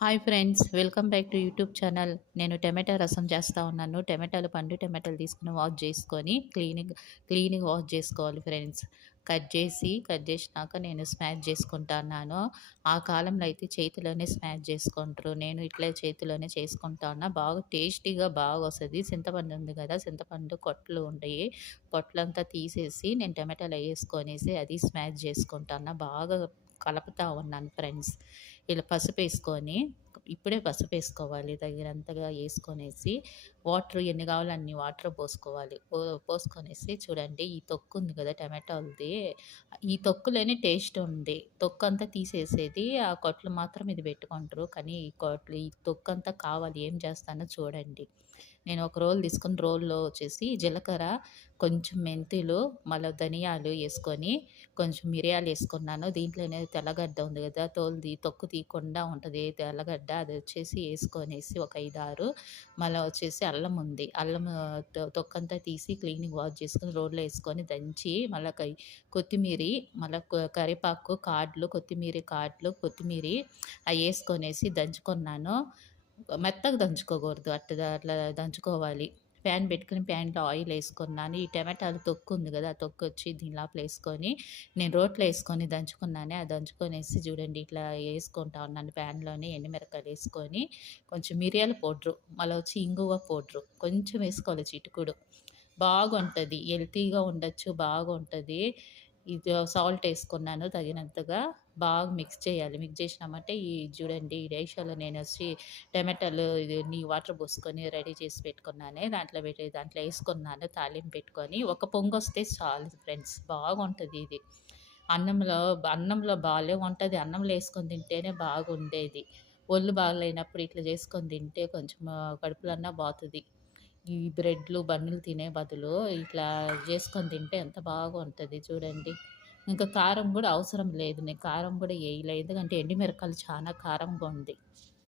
Hi friends, welcome back to YouTube channel. నేను టమాటా రసం చేస్తా ఉన్నాను. పండు టమాటాలు తీసుకొని వాష్ చేసుకొని క్లీన్‌గా వాష్ చేసుకోవాలి ఫ్రెండ్స్. కట్ చేసినాక నేను స్మాష్ చేసుకుంటున్నాను. ఆ కాలంలో అయితే చేతిలోనే స్మాష్ చేసుకుంటారు. నేను ఇట్లే చేతిలోనే చేసుకుంటా ఉన్నా. బాగా టేస్టీగా బాగొస్తది. చింతపండు ఉంది కదా! చింతపండు పొట్లు ఉంటాయి. పొట్లంతా తీసేసి నేను టమాటాలో ఏసుకొనేసి అది స్మాష్ చేసుకుంటాను. బాగా కలుపుతా ఉన్నాను ఫ్రెండ్స్. ఇలా పసుపేసుకొని ఇప్పుడే పసుపేసుకోవాలి తగినంతగా ఏసుకొనేసి, వాటర్ ఎన్ని కావాలో అన్ని వాటర్ పోసుకోవాలి. పోసుకొనేసి చూడండి ఈ తొక్కు ఉంది కదా టమాటాలది, ఈ తొక్కులోనే టేస్ట్ ఉంది. తొక్కంతా తీసేసేది, ఆ కొట్లు మాత్రం ఇది పెట్టుకుంటారు. కానీ ఈ తొక్కంతా కావాలి. ఏం చేస్తానో చూడండి. నేను ఒక రోలు తీసుకొని రోల్లో వచ్చేసి జీలకర్ర, కొంచెం మెంతులు, మళ్ళా ధనియాలు యేసుకొని, కొంచెం మిరియాలేసుకున్నాను. దీంట్లోనే తెల్లగడ్డ ఉంది గదా! తొక్కు తీయకుండా ఉంటది తెల్లగడ్డ. అదొచ్చేసి యేసుకొనేసి ఒక 5, 6 మళ్ళా వచ్చేసి అల్లం ఉంది. అల్లం తొక్కంతా తీసి క్లీన్‌గా వాష్ చేసుకొని రోట్లో యేసుకొని దంచి, మళ్ళా కొత్తిమీరి, మళ్ళా కరివేపాకు కాడలు, కొత్తిమీరి అయ్యేసుకొనేసి దంచుకున్నాను. మెత్తగా దంచుకోకూడదు. అట్లా దంచుకోవాలి. ప్యాన్ పెట్టుకొని ప్యాన్‌లో ఆయిలేసుకున్నాను. ఈ టమాటాలు తొక్కు ఉంది గదా! ఆ తొక్కొచ్చి దీని లోపల యేసుకొని, నేను రోట్లో యేసుకొని దంచుకున్నానే, ఆ దంచుకొనేసి చూడండి ఇట్లా యేసుకుంటా ఉన్నాను ప్యాన్‌లోనే ఎండుమిరపకాయలేసుకొని, కొంచెం మిరియాల పౌడరు, మళ్ళా వచ్చి ఇంగువ పౌడరు కొంచెం వేసుకోవాలి చిటికుడు. బాగుంటది. హెల్తీగా ఉండొచ్చు. బాగుంటది. ఇది సాల్ట్ ఏసుకున్నాను తగినంతగా. బాగా మిక్స్ చేయాలి. మిక్స్ చేసినామంటే చూడండి ఈ రేషియోలో నేనొచ్చి టమాటాలు వాటర్ పోసుకొని రెడీ చేసి పెట్టుకున్నానే. దాంట్లో ఏసుకున్నాను తాలింపు పెట్టుకొని. ఒక పొంగొస్తే చాలు ఫ్రెండ్స్. బాగుంటది ఇది. అన్నంలో అన్నంలో భలే ఉంటది. అన్నంలో ఏసుకొని తింటేనే బాగుండేది. ఒళ్ళు బాగాలేనప్పుడు ఇట్లా చేసుకొని తింటే కొంచెం కడుపులన్నా బాతది. ఈ బ్రెడ్‌లు, బన్నులు తినే బదులు ఇట్లా జేసుకొని తింటే ఎంత బాగుంటది చూడండి. ఇంకా కారం గూడా అవసరం లేదు. నేను కారం గూడా ఏయలే. ఎందుకంటే ఎండుమిరపకాయలు చానా కారంగా ఉంది.